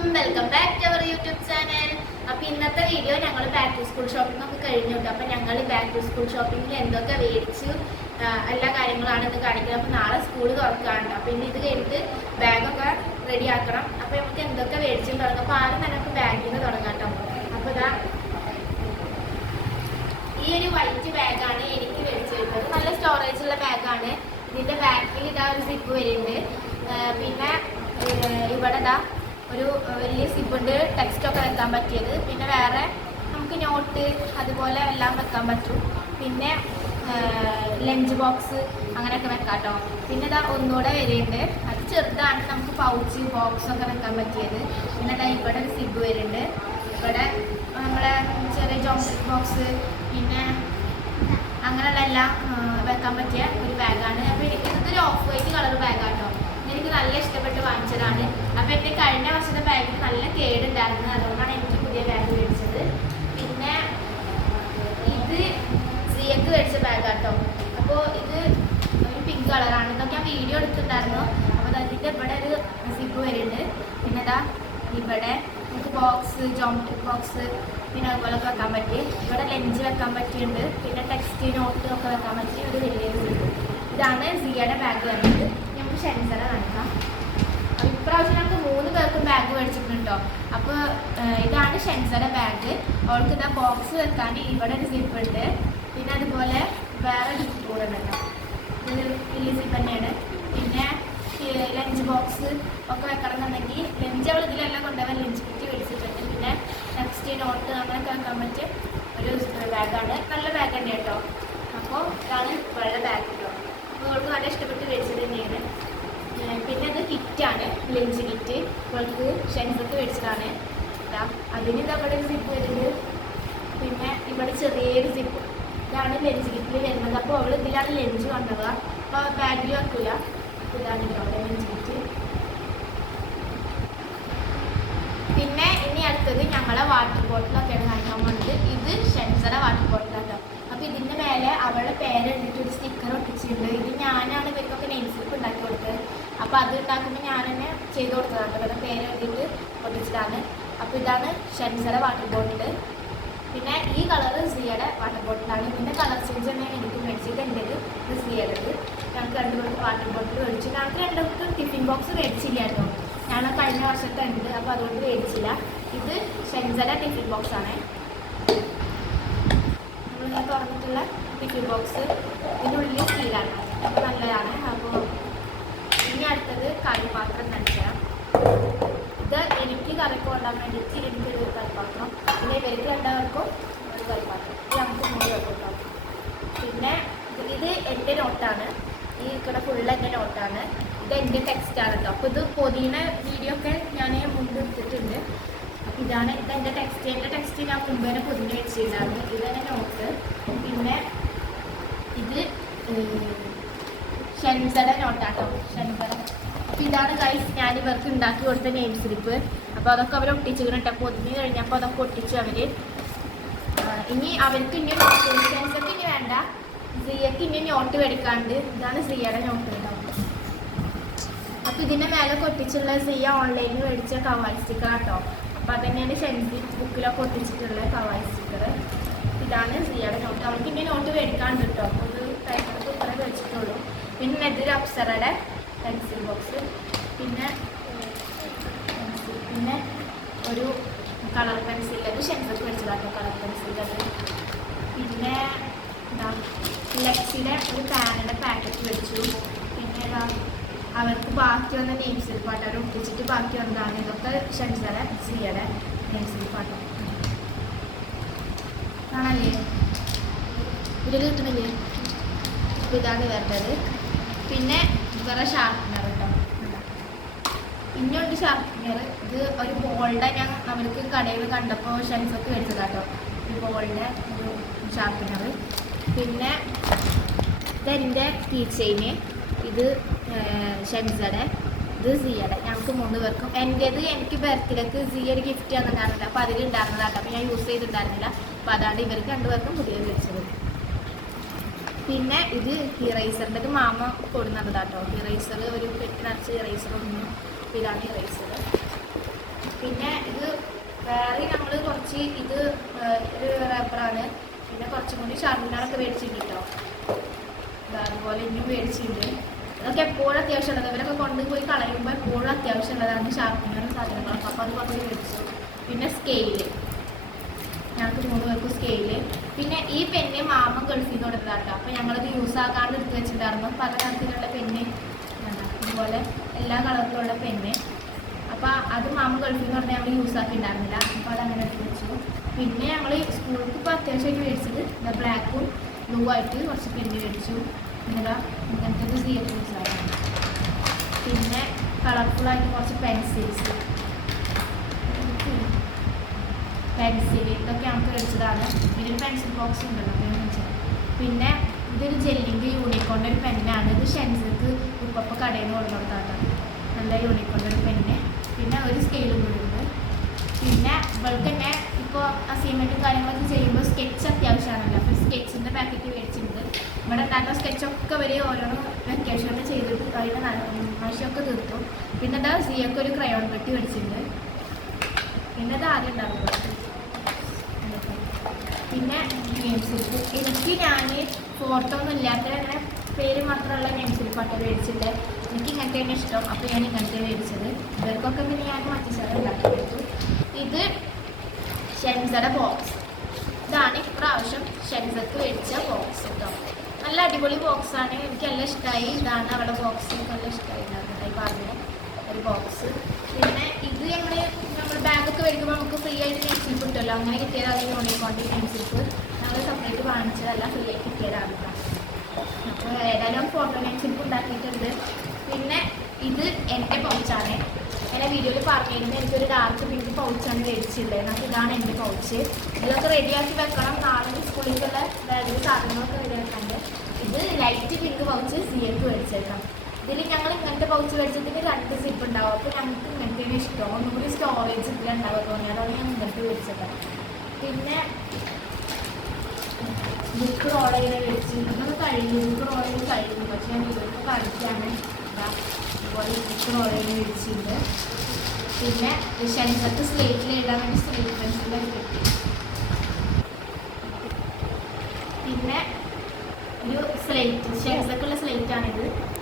Welcome back to our YouTube channel അപ്പൊ ഇന്നത്തെ video ഞങ്ങൾ ബാക്ക് ടു സ്കൂൾ ഷോപ്പിംഗ് ഒക്കെ കഴിഞ്ഞു അപ്പൊ ഞങ്ങൾ ബാക്ക് ടു സ്കൂൾ ഷോപ്പിംഗിൽ എന്തൊക്കെ മേടിച്ചു എല്ലാ കാര്യങ്ങളാണ് ഇന്ന് കാണിക്കുന്നത്. അപ്പൊ നാളെ സ്കൂൾ തുറക്കാറുണ്ട് അപ്പൊ ഇനി ഇത് കഴിഞ്ഞിട്ട് ബാഗൊക്കെ റെഡി ആക്കണം. അപ്പൊ നമുക്ക് എന്തൊക്കെ മേടിച്ചു തുടങ്ങാം. അപ്പൊ ആരും നമുക്ക് ബാഗിൽ നിന്ന് തുടങ്ങാം കേട്ടോ അപ്പൊ ഇതാ ഈ ഒരു വൈറ്റ് ബാഗാണ് എനിക്ക് മേടിച്ചു വരുന്നത് നല്ല സ്റ്റോറേജ് ഉള്ള ബാഗാണ് ഇതിന്റെ ബാക്കിൽ ഇതാ ഒരു സിപ്പ് വരുന്നുണ്ട്. പിന്നെ ഇവിടെ ഇതാ ഒരു വലിയ സിബുണ്ട് ടെക്സ്റ്റൊക്കെ വെക്കാൻ പറ്റിയത്. പിന്നെ വേറെ നമുക്ക് നോട്ട് അതുപോലെ എല്ലാം വെക്കാൻ പറ്റും. പിന്നെ ലഞ്ച് ബോക്സ് അങ്ങനെയൊക്കെ വെക്കാം കേട്ടോ പിന്നെ ഇതാ ഒന്നുകൂടെ വരുന്നുണ്ട് അത് ചെറുതാണ്. നമുക്ക് പൗച്ച് ബോക്സ് ഒക്കെ വെക്കാൻ പറ്റിയത്. പിന്നെ ഇതാ ഇവിടെ ഒരു സിബ് വരുന്നുണ്ട്. ഇവിടെ നമ്മളെ ചെറിയ ജോമെട്രിക് ബോക്സ് പിന്നെ അങ്ങനെയുള്ള എല്ലാം വെക്കാൻ പറ്റിയ ഒരു ബാഗാണ് അപ്പോൾ എനിക്കിതൊരു ഓഫ് വൈറ്റ് കളർ ബാഗാണ് ബാഗാട്ടോ നല്ല ഇഷ്ടപ്പെട്ട് വാങ്ങിച്ചതാണ്. അപ്പോൾ എന്റെ കഴിഞ്ഞ വർഷത്തെ ബാഗിന് നല്ല കേടുണ്ടായിരുന്നു. അതുകൊണ്ടാണ് എനിക്ക് പുതിയ ബാഗ് മേടിച്ചത്. പിന്നെ ഇത് സിയക്ക് മേടിച്ച ബാഗാട്ടോ അപ്പോൾ ഇത് ഒരു പിങ്ക് കളറാണ് ഇതൊക്കെ ഞാൻ വീഡിയോ എടുത്തിട്ടുണ്ടായിരുന്നു. അപ്പോൾ അതിന്റെ ഇവിടെ ഒരു സിപ്പ് വരുന്നുണ്ട് പിന്നെ ഇതാ ഇവിടെ നമുക്ക് ബോക്സ് ജോമെട്രിക് ബോക്സ് പിന്നെ അതുപോലെ വെക്കാൻ പറ്റി. ഇവിടെ ലഞ്ച് വെക്കാൻ പറ്റിയിട്ടുണ്ട്. പിന്നെ ടെക്സ്റ്റ് നോട്ട് ഒക്കെ വെക്കാൻ പറ്റിയ ഒരു സിപ്പ് ഇതാണ് സിയയുടെ ബാഗ് വരുന്നത്. നമുക്ക് നടക്കാം ഇപ്രാവശ്യം ഞങ്ങൾക്ക് മൂന്ന് പേർക്കും ബാഗ് മേടിച്ചിട്ടുണ്ടോ അപ്പോൾ ഇതാണ് ഷെൻസറ ബാഗ് അവൾക്ക് ഇതാ ബോക്സ് വെക്കാൻ ഇവിടെ ഒരു സിപ്പ് ഉണ്ട്. പിന്നെ അതുപോലെ വേറെ ഒരു സിപ്പ് കൂടെ ഉണ്ട് കേട്ടോ സിപ്പ് തന്നെയാണ്. പിന്നെ ലഞ്ച് ബോക്സ് ഒക്കെ വെക്കണം എന്നുണ്ടെങ്കിൽ ലഞ്ച് അവൾ ഇതിലെല്ലാം കൊണ്ടുപോകാൻ ലഞ്ച് കിറ്റ് മേടിച്ചിട്ടുണ്ട്. പിന്നെ നെക്സ്റ്റ് നോട്ട് അങ്ങനെയൊക്കെ വെക്കാൻ പറ്റിയ ഒരു ബാഗാണ് നല്ല ബാഗ് തന്നെ കേട്ടോ അപ്പോൾ ഇതാണ് വെള്ള ബാഗ് കേട്ടോ അപ്പോൾ അവൾക്ക് നല്ല ഇഷ്ടപ്പെട്ട് മേടിച്ചത് തന്നെയാണ്. പിന്നെ അത് കിറ്റാണ് ലഞ്ച് കിറ്റ്. അവൾക്ക് ഷെൻസൊക്കെ ഇതാ അതിന് നമ്മുടെ ഒരു സിപ്പ് വരുന്നത്. പിന്നെ ഇവിടെ ചെറിയൊരു സിപ്പ് ഇതാണ് ലഞ്ച് കിറ്റിൽ വരുന്നത്. അപ്പോൾ അവൾ ഇതിലാണ് ലഞ്ച് കൊണ്ടുപോകുക അപ്പോൾ ബാഗിൽ വെക്കില്ല ഇതാണ് അവിടെ ലഞ്ച് കിറ്റ്. പിന്നെ ഇനി അടുത്തത് ഞങ്ങളെ വാട്ടർ ബോട്ടിലൊക്കെയാണ് കാണിക്കാൻ പോകുന്നത് ഇത് ഷെൻസറെ വാട്ടർ ബോട്ടിലാട്ടോ അപ്പോൾ ഇതിന്റെ മേലെ അവളുടെ പേര് എഴുതിയിട്ട് ഒരു സ്റ്റിക്കർ ഒട്ടിച്ചിട്ടുണ്ട്. ഇത് ഞാനാണ് ഇവർക്കൊക്കെ നെയിം സ്ലിപ്പ് ഉണ്ടാക്കി കൊടുത്തത്. അപ്പോൾ അത് ഉണ്ടാക്കുമ്പോൾ ഞാൻ തന്നെ ചെയ്ത് കൊടുത്തതാണ്. ഇവരുടെ പേര് എഴുതിയിട്ട് ഒട്ടിച്ചിട്ടാണ് അപ്പോൾ ഇതാണ് ഷെൻസറ വാട്ടർ ബോട്ടിൽ പിന്നെ ഈ കളർ സിയുടെ വാട്ടർ ബോട്ടിലാണ് പിന്നെ കളർ ചേഞ്ച് തന്നെ എനിക്ക് മേടിച്ചിട്ടുണ്ടെങ്കിൽ എന്റെ ഇത് ഞങ്ങൾക്ക് രണ്ട് പേർക്ക് വാട്ടർ ബോട്ടിൽ മേടിച്ചു. ഞങ്ങൾക്ക് രണ്ടുപേർക്കും ടിഫിൻ ബോക്സ് മേടിച്ചില്ലായിരുന്നു. ഞാൻ കഴിഞ്ഞ വർഷത്തെ ഉണ്ട്. അപ്പോൾ അതുകൊണ്ട് മേടിച്ചില്ല. ഇത് ഷെൻസയുടെ ടിഫിൻ ബോക്സ് ആണ്. നമ്മളിങ്ങനെ തുറന്നിട്ടുള്ള ടിഫിൻ ബോക്സ് ഇതിനുള്ളിൽ സ്റ്റീലാണ് നല്ലതാണ്. അപ്പോൾ ഇനി അടുത്തത് കറിപാത്രം കാണിച്ചുതരാം ഇത് എനിക്ക് വേണ്ടി വേണ്ടിയിട്ട് എനിക്കൊരു കളിപ്പാത്രം പിന്നെ ഇവർക്ക് രണ്ടുപേർക്കും ഒരു കളിപ്പാത്രം ഇത് നമുക്ക് മൂന്ന് പേർക്കും കേട്ടോ പിന്നെ ഇത് എന്റെ നോട്ടാണ്. ഈ ഇക്കട ഫുള്ള് എന്റെ നോട്ടാണ്. ഇത് എന്റെ ടെക്സ്റ്റാണ് കേട്ടോ അപ്പോൾ ഇത് പൊതിയുന്ന വീഡിയോ ഒക്കെ ഞാൻ മുമ്പ് എടുത്തിട്ടുണ്ട്. അപ്പോൾ ഇതാണ് ഇത് എന്റെ ടെക്സ്റ്റ് എന്റെ ടെക്സ്റ്റ് ഞാൻ മുമ്പ് തന്നെ പൊതിഞ്ഞ് വെച്ചിട്ടുണ്ടായിരുന്നു. ഇത് എന്റെ നോട്ട്. പിന്നെ ഇത് ഷെൻസയുടെ നോട്ടാട്ടോ. ഷെൻസയുടെ അപ്പോൾ ഇതാണ് ഗൈസ് ഞാൻ ഇവർക്ക് ഉണ്ടാക്കി കൊടുത്ത നെയിം സ്ലിപ്പ് അപ്പോൾ അതൊക്കെ അവർ ഒട്ടിച്ചു കേട്ടോ പൊതിഞ്ഞ് കഴിഞ്ഞപ്പോൾ അതൊക്കെ ഒട്ടിച്ചു അവർ ഇനി അവർക്ക് ഇനി ഒക്കെ ഇനി വേണ്ട. സിയക്ക് ഇനി നോട്ട് മേടിക്കാണ്ട് ഇതാണ് സിയയുടെ നോട്ട് ഉണ്ടാവും അപ്പോൾ ഇതിന്റെ മേലെ ഒട്ടിച്ചുള്ള സിയ ഓൺലൈനിൽ മേടിച്ച കവാൽ സ്റ്റിക്കർ കേട്ടോ അപ്പോൾ അതന്നെയാണ് ഷെൻസി ബുക്കിലൊക്കെ ഒട്ടിച്ചിട്ടുള്ള കവാൽ സ്റ്റിക്കർ ഇതാണ് സിയയുടെ നോട്ട് അവൾക്ക് ഇനി നോട്ട് മേടിക്കാണ്ട് കേട്ടോ. അപ്പോൾ ഇത് പേപ്പർക്ക് ഇത്രേ മേടിച്ചിട്ടുള്ളൂ. പിന്നെ ഇതൊരു അപ്സറയുടെ പെൻസിൽ ബോക്സ്. പിന്നെ പെൻസിൽ പിന്നെ ഒരു കളർ പെൻസിൽ അത് ഷെൻസൊക്കെ മേടിച്ചതാട്ടോ കളർ പെൻസിൽ അത് പിന്നെ എന്താ ലെക്സിയുടെ ഒരു പാനിന്റെ പാക്കറ്റ് മേടിച്ചു. പിന്നെ എന്താ അവർക്ക് ബാക്കി വന്ന നെയിംസിൽ പാട്ട് അവർ ഒട്ടിച്ചിട്ട് ബാക്കി വന്നതാണ്. ഇതൊക്കെ ഷെൻസറെ സിയുടെ നെയിംസിൽ പാട്ട്. ആണല്ലേ ഇതിൽ കിട്ടണില്ലേ? ഇതാണ് വേണ്ടത് പിന്നെ വേറെ ഷാർപ്പനർ കേട്ടോ ഇതാ. ഇനിയുണ്ട് ഷാർപ്പനർ ഇത് ഒരു ബോൾഡ് ഞാൻ അവർക്ക് കടയിൽ കണ്ടപ്പോൾ ഷെൻസൊക്കെ മേടിച്ചതാട്ടോ. ഈ ബോൾഡ് ഒരു ഷാർപ്പനർ പിന്നെ ഇതെന്റെ കീ ചെയിന് ഇത് ഷെൻസയുടെ ഇത് സിയുടെ ഞങ്ങൾക്ക് മൂന്ന് പേർക്കും. എന്റേത് എനിക്ക് ബർത്ത്ഡേക്ക് സി ഒരു ഗിഫ്റ്റ് തന്നിട്ടുണ്ടായിരുന്നില്ല. അപ്പോൾ അതിലുണ്ടായിരുന്നതാട്ടോ. അപ്പോൾ ഞാൻ യൂസ് ചെയ്തിട്ടുണ്ടായിരുന്നില്ല. അപ്പോൾ അതാണ് ഇവർക്ക് രണ്ടുപേർക്കും പുതിയത് മേടിച്ചത്. പിന്നെ ഇത് ഇറൈസറിന്റെ ഇത് മാമ കൊടുന്നതാട്ടോ ഇറേസർ ഒരു കെട്ടിനടച്ച് ഇറൈസർ ഒന്നും ഇതാണ് ഇറേസർ പിന്നെ ഇത് വേറെ നമ്മൾ കുറച്ച് ഇത് ഒരു റബ്ബറാണ് പിന്നെ കുറച്ചും കൂടി ഷർട്ടിനാണൊക്കെ മേടിച്ചിട്ടുണ്ട് കേട്ടോ അതുപോലെ ഇനിയും മേടിച്ചിട്ടുണ്ട്. ഇതൊക്കെ എപ്പോഴും അത്യാവശ്യമുള്ളത് ഇവരൊക്കെ കൊണ്ടുപോയി കളയുമ്പോൾ എപ്പോഴും അത്യാവശ്യമുള്ളതാണ് ഷാർപ്പിനാണ് സാധനങ്ങളൊക്കെ. അപ്പോൾ അത് കുറച്ച് മേടിച്ചു. പിന്നെ സ്കെയിൽ ഞങ്ങൾക്ക് മൂന്ന് പേർക്ക് സ്കെയിൽ പിന്നെ ഈ പെന്ന് മാമൻ ഗൾഫിൽ നിന്ന് കൊടുത്തതാട്ടോ. അപ്പോൾ ഞങ്ങളത് യൂസ് ആക്കാണ്ട് എടുത്ത് വെച്ചിട്ടുണ്ടായിരുന്നു പല തരത്തിലുള്ള പെന്ന് അതുപോലെ എല്ലാ കളറിലുള്ള പെന്ന്. അപ്പോൾ അത് മാമൻ ഗൾഫിൽ നിന്ന് പറഞ്ഞാൽ ഞങ്ങൾ യൂസ് ആക്കി ഉണ്ടായിരുന്നില്ല അപ്പോൾ അതങ്ങനെ എടുത്ത് വെച്ചു. പിന്നെ ഞങ്ങൾ സ്കൂൾക്ക് ഇപ്പോൾ അത്യാവശ്യമായിട്ട് മേടിച്ചത് ഇതാ ബ്ലാക്കും ബ്ലൂ ആയിട്ട് കുറച്ച് പെന്ന് മേടിച്ചു. പിന്നെ ഇങ്ങനത്തെ സി എഫ് യൂസ് ആയിരുന്നു പിന്നെ കളർഫുള്ളായിട്ട് കുറച്ച് പെൻസിൽസ് പെൻസിൽ ഇതൊക്കെ നമുക്ക് മേടിച്ചതാണ് ഇതിൽ പെൻസിൽ ബോക്സ് ഉണ്ടല്ലോ അപ്പോൾ മേടിച്ചത് പിന്നെ ഇതൊരു ജെല്ലിന്റെ യൂണിക്കോണിന്റെ ഒരു പെന്നാണ് ഇത് ഷെൻസിക്ക് ഉപ്പപ്പ കടയിൽ നിന്ന് കൊടുക്കുന്നതാണ് നല്ല യൂണിക്കോണിന്റെ ഒരു പെന്ന് പിന്നെ ഒരു സ്കെയിലും കൂടി ഉണ്ട്. പിന്നെ ഇവൾക്ക് തന്നെ ഇപ്പോൾ അസൈൻമെന്റും കാര്യങ്ങളൊക്കെ ചെയ്യുമ്പോൾ സ്കെച്ച് അത്യാവശ്യമാണല്ലോ. അപ്പോൾ സ്കെച്ചിന്റെ പാക്കറ്റ് മേടിച്ചിട്ടുണ്ട്. ഇവിടെ ഉണ്ടാക്കുന്ന സ്കെച്ചൊക്കെ വരെ ഓരോരോ വെക്കേഷനിൽ ചെയ്തിട്ട് അതിന്റെ മഷിയൊക്കെ തീർത്തു. പിന്നെ ഇതാ സിയൊക്കെ ഒരു ക്രയോൺ പെട്ടി മേടിച്ചിട്ടുണ്ട് പിന്നെ ഇത് ആദ്യം ഉണ്ടാകുന്നത് പിന്നെ നെയിംസ് എനിക്ക് ഞാൻ ഫോട്ടോ ഒന്നും ഇല്ലാത്ത അങ്ങനെ പേര് മാത്രമുള്ള നെയിംസിൽ പട്ട മേടിച്ചിട്ടുണ്ട് എനിക്ക് ഇങ്ങനത്തെ തന്നെ ഇഷ്ടം. അപ്പോൾ ഞാൻ ഇങ്ങനത്തെ മേടിച്ചത്. ഇവർക്കൊക്കെ പിന്നെ ഞാൻ മറ്റു സ്ഥലം ഉണ്ടാക്കി കൊടുത്തു. ഇത് ഷെൻസയുടെ ബോക്സ് ഇതാണ് ഇപ്രാവശ്യം ഷെൻസക്ക് മേടിച്ച ബോക്സ് കേട്ടോ നല്ല അടിപൊളി ബോക്സാണ് എനിക്ക് നല്ല ഇഷ്ടമായി ഇതാണ് അവളുടെ ബോക്സ് നല്ല ഇഷ്ടമായി പറഞ്ഞ ഒരു ബോക്സ് പിന്നെ ബാഗൊക്കെ വരുമ്പോൾ നമുക്ക് ഫ്രീ ആയിട്ട് നെയിം കിട്ടുമല്ലോ. അങ്ങനെ കിട്ടിയതാണ് ഓൺലൈൻ നെയിം സ്ലിപ്പ് ഞങ്ങൾ സെപ്പറേറ്റ് വാങ്ങിച്ചതല്ല ഫ്രീ ആയിട്ട് കിട്ടിയതാണ് കേട്ടോ അപ്പോൾ ഏതായാലും ഫോട്ടോ ഞാൻ സ്ലിപ്പ് ഉണ്ടാക്കിയിട്ടുണ്ട്. പിന്നെ ഇത് എന്റെ പൗച്ചാണ് ഞാൻ വീഡിയോയിൽ പറഞ്ഞിരുന്നു എനിക്കൊരു ഡാർക്ക് പിങ്ക് പൗച്ചാണ് മേടിച്ചിട്ടുള്ളത് നമുക്ക് ഇതാണ് എന്റെ പൗച്ച് ഇതൊക്കെ റെഡിയാക്കി വെക്കണം. നാളെ സ്കൂളിലേക്കുള്ള സാധനങ്ങളൊക്കെ റെഡിയാക്കാണ്ട് ഇത് ലൈറ്റ് പിങ്ക് പൗച്ച് സി എക്ക് മേടിച്ചേക്കാം. ഇതിൽ ഞങ്ങൾ ഇങ്ങനത്തെ പൗച്ച് മേടിച്ചതിന് രണ്ട് സിപ്പ് ഉണ്ടാവും. അപ്പോൾ ഞങ്ങൾക്ക് ഇങ്ങനത്തെ ഇഷ്ടം. ഒന്നുകൂടി സ്റ്റോറേജ് ഇതിലുണ്ടാവുക തോന്നി. അതാണ് ഞാൻ ഇങ്ങനത്തെ മേടിച്ചത്. പിന്നെ ബുക്ക് റോൾ ചെയ്ത് മേടിച്ചു. ഇതൊക്കെ കഴിഞ്ഞു. ബുക്ക് റോൾ ചെയ്ത് കഴിഞ്ഞു. പക്ഷേ ഞാൻ ഇതൊക്കെ കളിക്കാണ് അതുപോലെ ബുക്ക് റോൾ ചെയ്ത് മേടിച്ചിട്ടുണ്ട്. പിന്നെ ശനിച്ചത്ത് സ്ലേറ്റിൽ എഴുതാൻ വേണ്ടി സ്ലേറ്റ് പെൻസിലൊക്കെ കിട്ടി പിന്നെ ഒരു സ്ലേറ്റ് ഷെൻസക്കുള്ള സ്ലേറ്റാണിത് ഷെൻസക്കുള്ള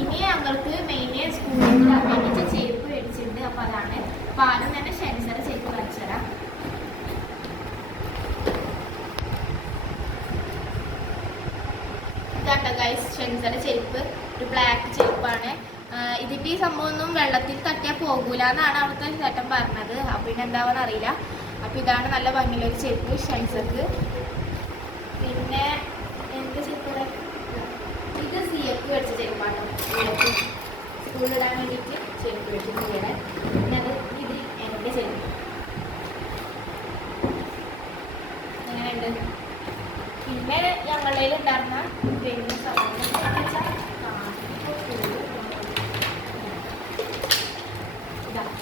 ഇനി ഞങ്ങൾക്ക് മെയിൻ സ്കൂളിൽ വേണ്ടിയിട്ട് ചെരുപ്പ് മേടിച്ചിട്ടുണ്ട്. അപ്പോൾ അതാണ്. അപ്പോൾ ആദ്യം തന്നെ ഷെൻസർ ചെരുപ്പ് കാണിച്ചു തരാം. ഇതാട്ടോ ഗൈസ് ഷെൻസർ ചെരുപ്പ് ഒരു ബ്ലാക്ക് ചെരുപ്പാണ് ഇതിന്റെ ഈ സംഭവം ഒന്നും വെള്ളത്തിൽ തട്ടിയാൽ പോകൂല എന്നാണ് അവിടുത്തെ ചേട്ടൻ പറഞ്ഞത്. അപ്പൊ പിന്നെ എന്താവെന്ന് അറിയില്ല. അപ്പൊ ഇതാണ് നല്ല ഭംഗിയുള്ള ഒരു ചെരുപ്പ് ഷെൻസക്ക് പിന്നെ എന്ത് ചെരുപ്പ് ഇത് സി എഫ് മേടിച്ച ചെരുപ്പാണ് സ്കൂളിലിടാൻ വേണ്ടിയിട്ട് ചെരുപ്പ് സിയുടെ പിന്നെ അത് ഇത് എന്റെ ചെരുപ്പ് എങ്ങനെയുണ്ട്? പിന്നെ ഞങ്ങളുടെ ഉണ്ടായിരുന്ന പിന്നെ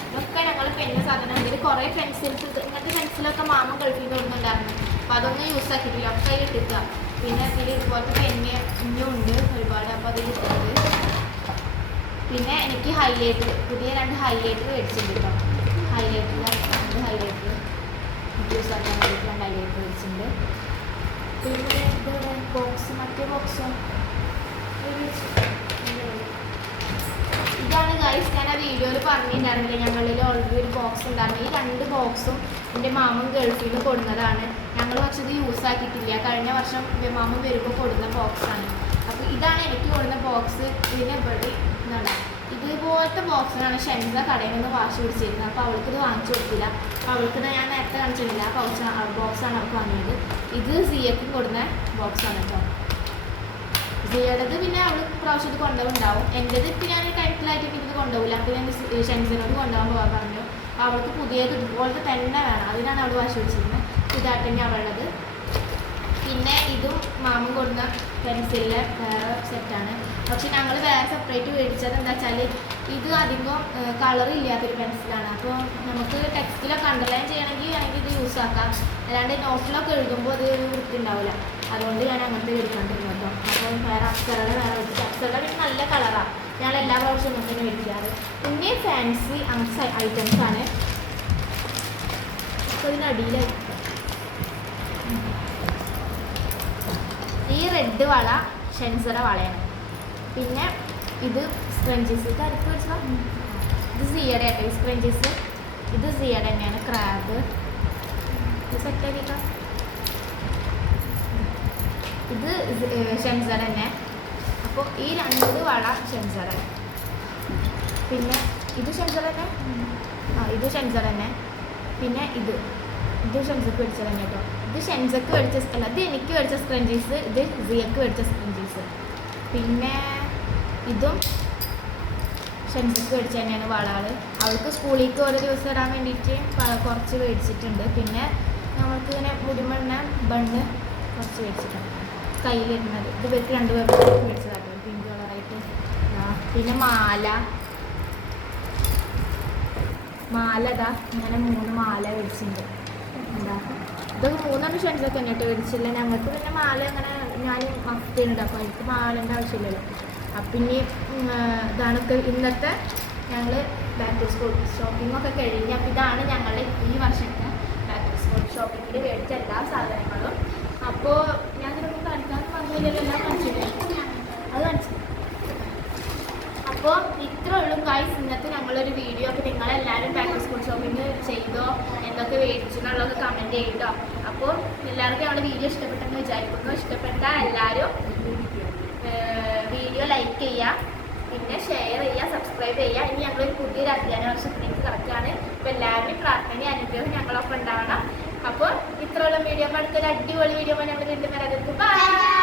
ഇതൊക്കെ ഞങ്ങൾ പെന്ന് സാധനം ഇതിൽ കുറേ പെൻസിൽസ് ഇങ്ങനത്തെ പെൻസിലൊക്കെ മാമ ഗൾഫിൽ കൊടുക്കുന്നുണ്ടായിരുന്നു അപ്പോൾ അതൊന്നും യൂസ് ആക്കിയിട്ടില്ല. ഒക്കെ ഇട്ടിക്കുക പിന്നെ ഇതിൽ ഇതുപോലത്തെ പെന്ന് ഇനിയും ഉണ്ട് ഒരുപാട്. അപ്പോൾ അതിൽ ഇട്ടിട്ടുണ്ട് പിന്നെ എനിക്ക് ഹൈലൈറ്റർ പുതിയ രണ്ട് ഹൈലൈറ്റർ മേടിച്ചിട്ടുണ്ട് കേട്ടോ ഹൈലൈറ്റർ രണ്ട് ഹൈലൈറ്റർ യൂസ് ആക്കാൻ രണ്ട് ഹൈലൈറ്റർ മേടിച്ചിട്ടുണ്ട്. പിന്നെ ബോക്സ് മറ്റേ ബോക്സും ഇതാണ് ഗൈസ് ഞാൻ ആ വീഡിയോയിൽ പറഞ്ഞിട്ടുണ്ടായിരുന്നില്ല? ഞങ്ങളിൽ ഓൾറെഡി ഒരു ബോക്സ് ഉണ്ടായിരുന്നു. ഈ രണ്ട് ബോക്സും എന്റെ മാമൻ ഗൾഫിൽ നിന്ന് കൊടുന്നതാണ്. ഞങ്ങൾ പക്ഷെ ഇത് യൂസ് ആക്കിയിട്ടില്ല. കഴിഞ്ഞ വർഷം മാമൻ വരുമ്പോൾ കൊടുന്ന ബോക്സാണ് അപ്പോൾ ഇതാണ് എനിക്ക് കൊടുന്ന ബോക്സ് ഇതിനെ ഇവിടെ എന്താണ് ഇതുപോലത്തെ ബോക്സിനാണ് ഷെൻസ കടയിൽ നിന്ന് വാശി പിടിച്ചിരുന്നത്. അപ്പോൾ അവൾക്ക് ഇത് വാങ്ങിച്ചു കൊടുത്തില്ല. അപ്പോൾ അവൾക്ക് ഞാൻ നേരത്തെ കാണിച്ചിട്ടില്ല ആ പൗച്ച് ബോക്സാണ് അവൾക്ക് വാങ്ങിയത്. ഇത് സിയക്ക് കൊടുന്ന ബോക്സാണ് കേട്ടോ സിയുടേത് പിന്നെ അവൾ പ്രാവശ്യം ഇത് കൊണ്ടുപോകുണ്ടാവും എന്റെത് ഇപ്പം ഞാൻ ടൈറ്റിലായിട്ട് ഇത് കൊണ്ടുപോകില്ല. അപ്പം ഞാൻ ഷെൻസിനോട് കൊണ്ടുപോകാൻ പോകാൻ പറഞ്ഞു. അപ്പോൾ അവൾക്ക് പുതിയത് ഇതുപോലത്തെ തന്നെ വേണം. അതിനാണ് അവൾ വാശി പിടിച്ചിരുന്നത്. ഇതായിട്ട് തന്നെ അവളുള്ളത് പിന്നെ ഇതും മാമൻ കൊടുന്ന പെൻസിലിലെ വേറെ സെറ്റാണ് പക്ഷെ ഞങ്ങൾ വേറെ സെപ്പറേറ്റ് മേടിച്ചത് എന്താ വെച്ചാൽ ഇത് അധികം കളർ ഇല്ലാത്തൊരു പെൻസിലാണ് അപ്പോൾ നമുക്ക് ടെക്സ്റ്റിലൊക്കെ അണ്ടർലൈൻ ചെയ്യണമെങ്കിൽ ഞങ്ങൾക്ക് ഇത് യൂസ് ആക്കാം. അല്ലാണ്ട് നോട്ടിലൊക്കെ എഴുതുമ്പോൾ അത് ഒരു വൃത്തി ഉണ്ടാവില്ല അതുകൊണ്ട് ഞാൻ അങ്ങനത്തെ എടുക്കാണ്ടിരുന്നു കേട്ടോ. അപ്പോൾ വേറെ അക്ഷരയുടെ വേറെ വെച്ചിട്ട് പിന്നെ നല്ല കളറാണ് ഞങ്ങൾ എല്ലാ പ്രാവശ്യവും ഇങ്ങനെ തന്നെ മേടിക്കാറ്. പിന്നെ ഫാൻസി അങ്ങനത്തെ ഐറ്റംസാണ് അപ്പോൾ ഇതിനടിയിലായി ഈ റെഡ് വള ഷെൻസറ വളയാണ്. പിന്നെ ഇത് സ്ക്രഞ്ചീസ് ഇത് അടുത്ത് വെച്ചാൽ ഇത് സിയയുടെ ആട്ടോ ഈ സ്ക്രഞ്ചീസ് ഇത് സിയയുടെ തന്നെയാണ് ക്രാബ് ഇത് സെറ്റാക്കിക്കാം ഇത് ഷെൻസർ തന്നെ. അപ്പോൾ ഈ രണ്ട് വള ഷെൻസർ പിന്നെ ഇത് ഷെൻസർ തന്നെ? ആ ഇത് ഷെൻസർ തന്നെ. പിന്നെ ഇത്. ഇത് ഷെൻസക്ക് മേടിച്ചത് തന്നെ കേട്ടോ. ഇത് ഷെൻസക്ക് മേടിച്ച അല്ല ഇത് എനിക്ക് മേടിച്ച സ്ക്രഞ്ചീസ് ഇത് സിയക്ക് മേടിച്ച സ്ക്രഞ്ചീസ് പിന്നെ ഇതും ഷൻസിക്ക് മേടിച്ച് തന്നെയാണ് വളാൾ അവൾക്ക് സ്കൂളിലേക്ക് ഓരോ ദിവസം ഇടാൻ വേണ്ടിയിട്ട് കുറച്ച് മേടിച്ചിട്ടുണ്ട്. പിന്നെ നമ്മൾക്ക് ഇങ്ങനെ മുടിമണ്ണ ബണ്ണ് കുറച്ച് മേടിച്ചിട്ടുണ്ട്. കയ്യിലിരുന്നത് ഇത് ഇവർക്ക് രണ്ടുപേർക്ക് മേടിച്ചതാട്ടോ. പിങ്ക് കളറായിട്ട്. പിന്നെ മാല. മാല ഇതാ. ഇങ്ങനെ മൂന്ന് മാല മേടിച്ചിട്ടുണ്ട്. എന്താ? ഇതൊക്കെ മൂന്നെണ്ണം ഷൻസൊക്കെ തന്നെ കേട്ടോ മേടിച്ചില്ല ഞങ്ങൾക്ക് പിന്നെ മാല അങ്ങനെ ഞാൻ മഫ്റ്റുണ്ട് അപ്പോൾ എനിക്ക് മാലേന്റെ ആവശ്യമില്ലല്ലോ. ഇനി ഇതാണൊക്കെ ഇന്നത്തെ ഞങ്ങൾ ബാക്ക് സ്കൂൾ ഷോപ്പിംഗ് ഒക്കെ കഴിഞ്ഞ് അപ്പോൾ ഇതാണ് ഞങ്ങളുടെ ഈ വർഷത്തെ ബാക്ക് സ്കൂൾ ഷോപ്പിങ്ങിൽ മേടിച്ച എല്ലാ സാധനങ്ങളും. അപ്പോൾ ഞാൻ നിങ്ങൾക്ക് കാണിക്കാൻ പറഞ്ഞില്ലല്ലോ എല്ലാം കാണിച്ചില്ലേ അത് കാണിച്ചു. അപ്പോൾ ഇത്രേ ഉള്ളൂ കായ്സ് ഇന്നത്തെ ഞങ്ങളൊരു വീഡിയോ ഒക്കെ നിങ്ങളെല്ലാവരും ബാക്ക് സ്കൂൾ ഷോപ്പിംഗ് ചെയ്തോ? എന്തൊക്കെ മേടിച്ചു എന്നുള്ളത് കമന്റ് ചെയ്തോ? അപ്പോൾ എല്ലാവർക്കും ഞങ്ങളുടെ വീഡിയോ ഇഷ്ടപ്പെട്ടെന്ന് വിചാരിക്കുന്നു. ഇഷ്ടപ്പെട്ട എല്ലാവരും വീഡിയോ ലൈക്ക് ചെയ്യുക. പിന്നെ ഷെയർ ചെയ്യുക സബ്സ്ക്രൈബ് ചെയ്യുക. ഇനി ഞങ്ങളൊരു പുതിയൊരു അധ്യയന വർഷത്തിലേക്ക് കിടക്കുകയാണ്. അപ്പോൾ എല്ലാവരുടെയും പ്രാർത്ഥനയും അനുഗ്രഹം ഞങ്ങളൊക്കെ ഉണ്ടാവണം. അപ്പോൾ ഇത്രയുള്ള വീഡിയോ അടുത്തൊരു അടിപൊളി വീഡിയോ ഞങ്ങൾ വീണ്ടും വരാതിരിക്കും ബൈ